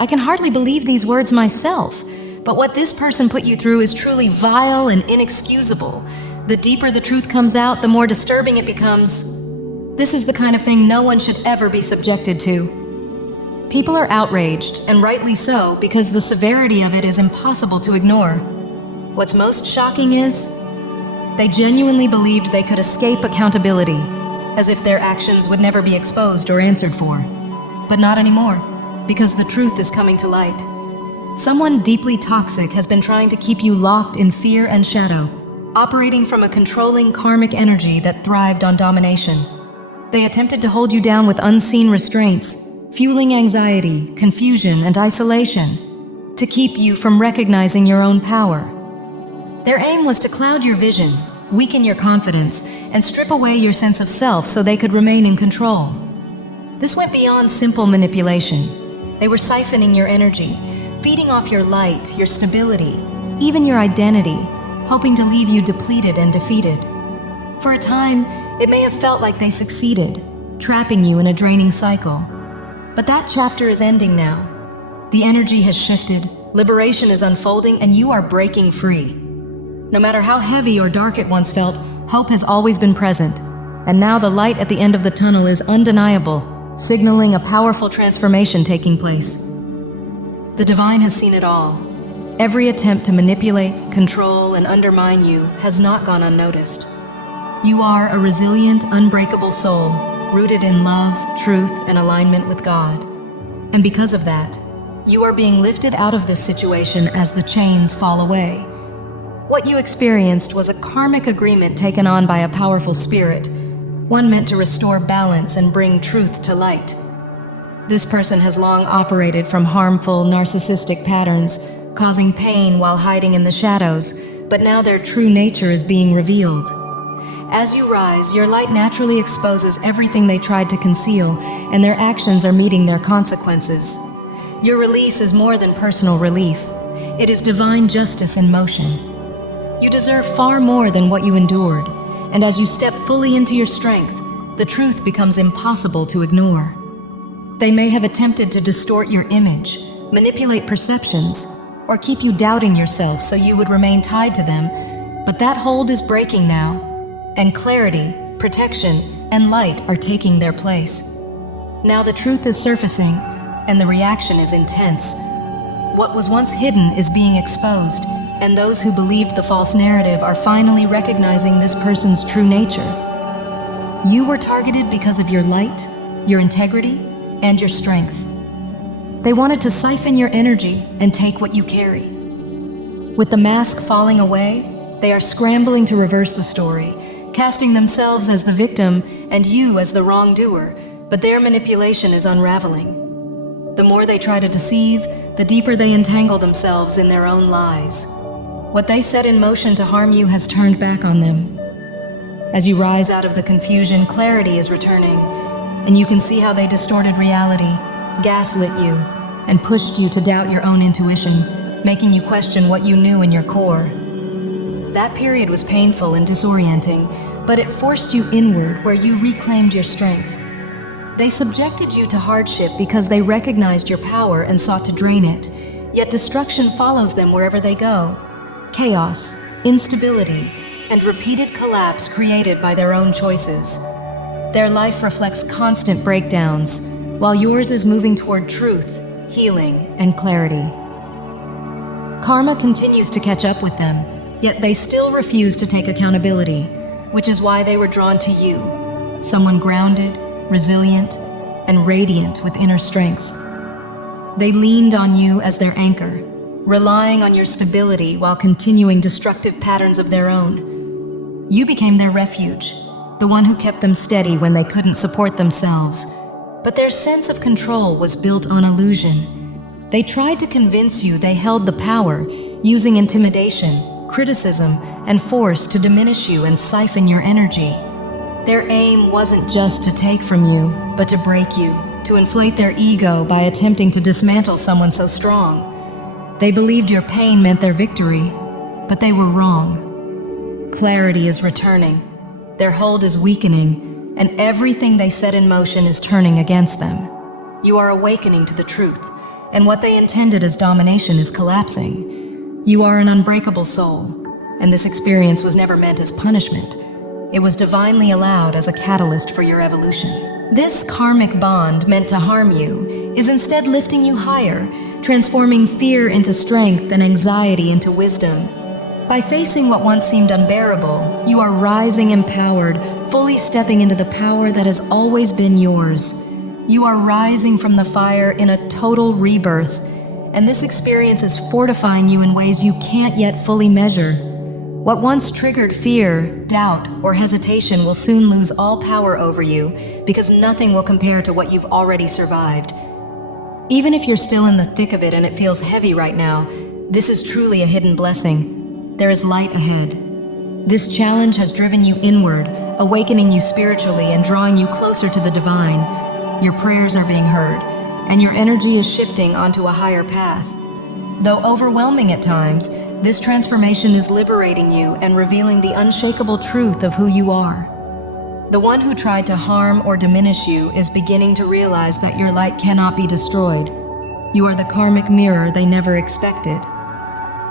I can hardly believe these words myself, but what this person put you through is truly vile and inexcusable. The deeper the truth comes out, the more disturbing it becomes. This is the kind of thing no one should ever be subjected to. People are outraged, and rightly so, because the severity of it is impossible to ignore. What's most shocking is, they genuinely believed they could escape accountability, as if their actions would never be exposed or answered for. But not anymore, because the truth is coming to light. Someone deeply toxic has been trying to keep you locked in fear and shadow, operating from a controlling karmic energy that thrived on domination. They attempted to hold you down with unseen restraints, fueling anxiety, confusion, and isolation, to keep you from recognizing your own power. Their aim was to cloud your vision, weaken your confidence, and strip away your sense of self so they could remain in control. This went beyond simple manipulation. They were siphoning your energy, feeding off your light, your stability, even your identity, hoping to leave you depleted and defeated. For a time, it may have felt like they succeeded, trapping you in a draining cycle. But that chapter is ending now. The energy has shifted, liberation is unfolding, and you are breaking free. No matter how heavy or dark it once felt, hope has always been present. And now the light at the end of the tunnel is undeniable, signaling a powerful transformation taking place. The divine has seen it all. Every attempt to manipulate, control, and undermine you has not gone unnoticed. You are a resilient, unbreakable soul, rooted in love, truth, and alignment with God. And because of that, you are being lifted out of this situation as the chains fall away. What you experienced was a karmic agreement taken on by a powerful spirit, one meant to restore balance and bring truth to light. This person has long operated from harmful, narcissistic patterns, causing pain while hiding in the shadows, but now their true nature is being revealed. As you rise, your light naturally exposes everything they tried to conceal, and their actions are meeting their consequences. Your release is more than personal relief. It is divine justice in motion. You deserve far more than what you endured, and as you step fully into your strength, the truth becomes impossible to ignore. They may have attempted to distort your image, manipulate perceptions, or keep you doubting yourself so you would remain tied to them, but that hold is breaking now. And clarity, protection, and light are taking their place. Now the truth is surfacing, and the reaction is intense. What was once hidden is being exposed, and those who believed the false narrative are finally recognizing this person's true nature. You were targeted because of your light, your integrity, and your strength. They wanted to siphon your energy and take what you carry. With the mask falling away, they are scrambling to reverse the story, casting themselves as the victim and you as the wrongdoer, but their manipulation is unraveling. The more they try to deceive, the deeper they entangle themselves in their own lies. What they set in motion to harm you has turned back on them. As you rise out of the confusion, clarity is returning, and you can see how they distorted reality, gaslit you, and pushed you to doubt your own intuition, making you question what you knew in your core. That period was painful and disorienting, but it forced you inward where you reclaimed your strength. They subjected you to hardship because they recognized your power and sought to drain it, yet destruction follows them wherever they go. Chaos, instability, and repeated collapse created by their own choices. Their life reflects constant breakdowns, while yours is moving toward truth, healing, and clarity. Karma continues to catch up with them, yet they still refuse to take accountability, which is why they were drawn to you, someone grounded, resilient, and radiant with inner strength. They leaned on you as their anchor, relying on your stability while continuing destructive patterns of their own. You became their refuge, the one who kept them steady when they couldn't support themselves. But their sense of control was built on illusion. They tried to convince you they held the power, using intimidation, criticism, and force to diminish you and siphon your energy. Their aim wasn't just to take from you, but to break you, to inflate their ego by attempting to dismantle someone so strong. They believed your pain meant their victory, but they were wrong. Clarity is returning, their hold is weakening, and everything they set in motion is turning against them. You are awakening to the truth, and what they intended as domination is collapsing. You are an unbreakable soul, and this experience was never meant as punishment. It was divinely allowed as a catalyst for your evolution. This karmic bond meant to harm you is instead lifting you higher, transforming fear into strength and anxiety into wisdom. By facing what once seemed unbearable, you are rising empowered, fully stepping into the power that has always been yours. You are rising from the fire in a total rebirth, and this experience is fortifying you in ways you can't yet fully measure. What once triggered fear, doubt, or hesitation will soon lose all power over you because nothing will compare to what you've already survived. Even if you're still in the thick of it and it feels heavy right now, this is truly a hidden blessing. There is light ahead. This challenge has driven you inward, awakening you spiritually and drawing you closer to the divine. Your prayers are being heard, and your energy is shifting onto a higher path. Though overwhelming at times, this transformation is liberating you and revealing the unshakable truth of who you are. The one who tried to harm or diminish you is beginning to realize that your light cannot be destroyed. You are the karmic mirror they never expected.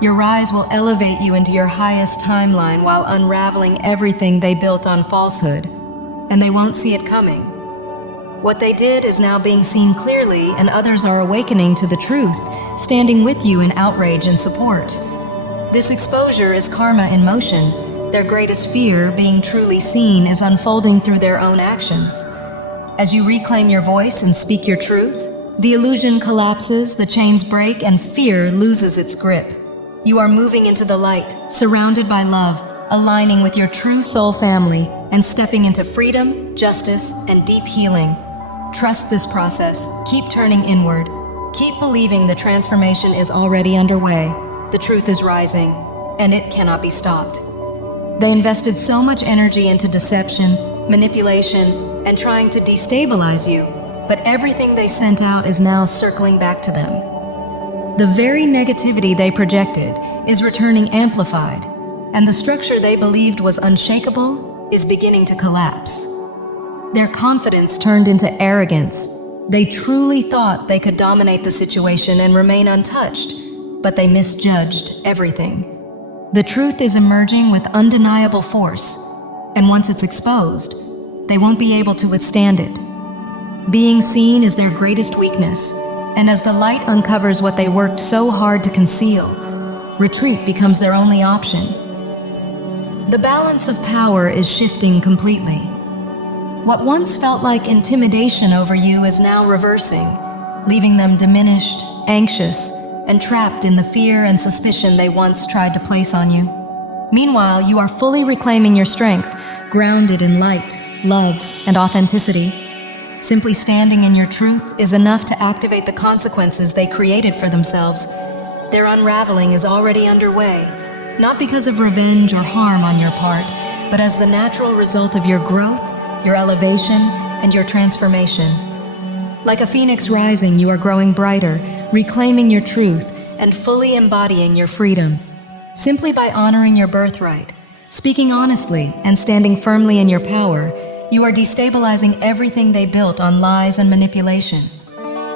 Your rise will elevate you into your highest timeline while unraveling everything they built on falsehood, and they won't see it coming. What they did is now being seen clearly, and others are awakening to the truth, standing with you in outrage and support. This exposure is karma in motion. Their greatest fear, being truly seen, is unfolding through their own actions. As you reclaim your voice and speak your truth, the illusion collapses, the chains break, and fear loses its grip. You are moving into the light, surrounded by love, aligning with your true soul family, and stepping into freedom, justice, and deep healing. Trust this process. Keep turning inward. Keep believing the transformation is already underway. The truth is rising, and it cannot be stopped. They invested so much energy into deception, manipulation, and trying to destabilize you, but everything they sent out is now circling back to them. The very negativity they projected is returning amplified, and the structure they believed was unshakable is beginning to collapse. Their confidence turned into arrogance. They truly thought they could dominate the situation and remain untouched, but they misjudged everything. The truth is emerging with undeniable force, and once it's exposed, they won't be able to withstand it. Being seen is their greatest weakness, and as the light uncovers what they worked so hard to conceal, retreat becomes their only option. The balance of power is shifting completely. What once felt like intimidation over you is now reversing, leaving them diminished, anxious, and trapped in the fear and suspicion they once tried to place on you. Meanwhile, you are fully reclaiming your strength, grounded in light, love, and authenticity. Simply standing in your truth is enough to activate the consequences they created for themselves. Their unraveling is already underway, not because of revenge or harm on your part, but as the natural result of your growth, your elevation, and your transformation. Like a phoenix rising, you are growing brighter, reclaiming your truth, and fully embodying your freedom. Simply by honoring your birthright, speaking honestly, and standing firmly in your power, you are destabilizing everything they built on lies and manipulation.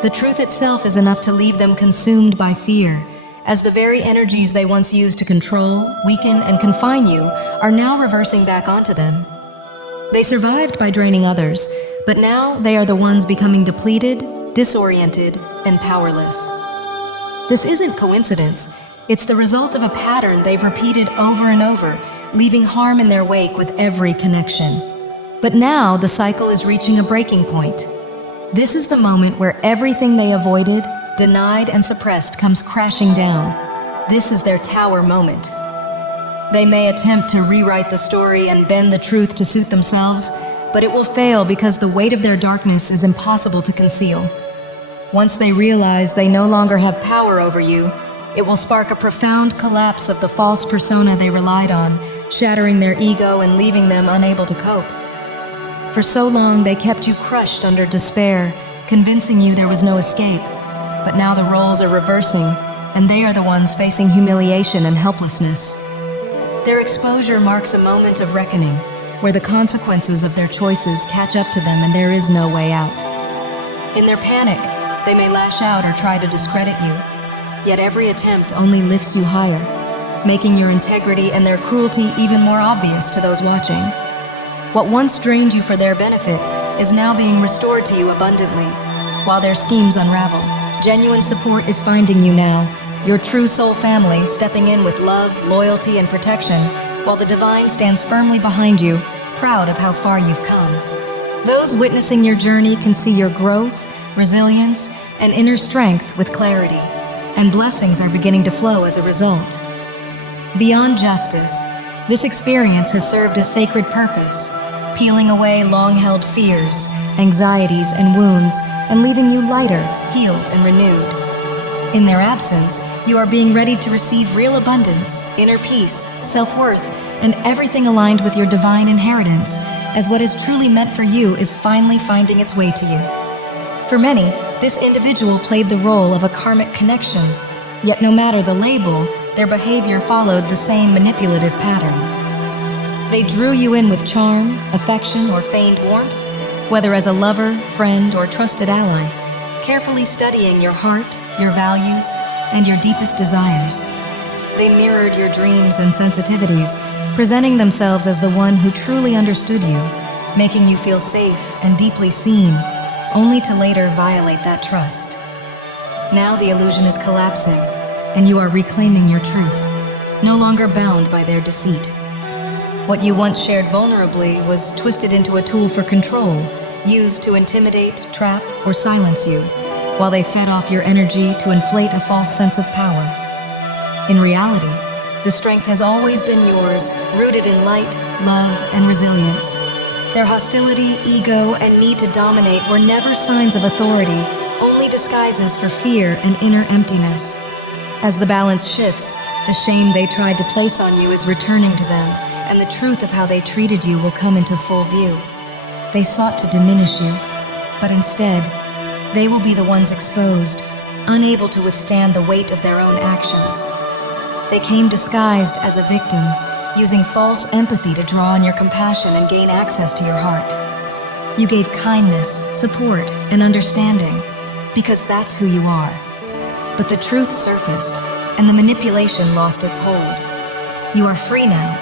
The truth itself is enough to leave them consumed by fear, as the very energies they once used to control, weaken, and confine you are now reversing back onto them. They survived by draining others, but now they are the ones becoming depleted, disoriented, and powerless. This isn't coincidence. It's the result of a pattern they've repeated over and over, leaving harm in their wake with every connection. But now the cycle is reaching a breaking point. This is the moment where everything they avoided, denied, and suppressed comes crashing down. This is their tower moment. They may attempt to rewrite the story and bend the truth to suit themselves, but it will fail because the weight of their darkness is impossible to conceal. Once they realize they no longer have power over you, it will spark a profound collapse of the false persona they relied on, shattering their ego and leaving them unable to cope. For so long, they kept you crushed under despair, convincing you there was no escape. But now the roles are reversing, and they are the ones facing humiliation and helplessness. Their exposure marks a moment of reckoning, where the consequences of their choices catch up to them and there is no way out. In their panic, They may lash out or try to discredit you, yet every attempt only lifts you higher, making your integrity and their cruelty even more obvious to those watching. What once drained you for their benefit is now being restored to you abundantly, while their schemes unravel. Genuine support is finding you now, your true soul family stepping in with love, loyalty, and protection, while the divine stands firmly behind you, proud of how far you've come. Those witnessing your journey can see your growth, resilience, and inner strength with clarity, and blessings are beginning to flow as a result. Beyond justice, this experience has served a sacred purpose, peeling away long-held fears, anxieties, and wounds, and leaving you lighter, healed, and renewed. In their absence, you are being ready to receive real abundance, inner peace, self-worth, and everything aligned with your divine inheritance, as what is truly meant for you is finally finding its way to you. For many, this individual played the role of a karmic connection, yet no matter the label, their behavior followed the same manipulative pattern. They drew you in with charm, affection, or feigned warmth, whether as a lover, friend, or trusted ally, carefully studying your heart, your values, and your deepest desires. They mirrored your dreams and sensitivities, presenting themselves as the one who truly understood you, making you feel safe and deeply seen, only to later violate that trust. Now the illusion is collapsing, and you are reclaiming your truth, no longer bound by their deceit. What you once shared vulnerably was twisted into a tool for control, used to intimidate, trap, or silence you, while they fed off your energy to inflate a false sense of power. In reality, the strength has always been yours, rooted in light, love, and resilience. Their hostility, ego, and need to dominate were never signs of authority, only disguises for fear and inner emptiness. As the balance shifts, the shame they tried to place on you is returning to them, and the truth of how they treated you will come into full view. They sought to diminish you, but instead, they will be the ones exposed, unable to withstand the weight of their own actions. They came disguised as a victim, using false empathy to draw on your compassion and gain access to your heart. You gave kindness, support, and understanding, because that's who you are. But the truth surfaced, and the manipulation lost its hold. You are free now.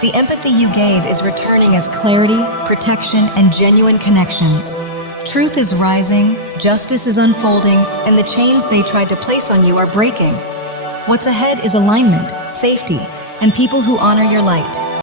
The empathy you gave is returning as clarity, protection, and genuine connections. Truth is rising, justice is unfolding, and the chains they tried to place on you are breaking. What's ahead is alignment, safety, and people who honor your light.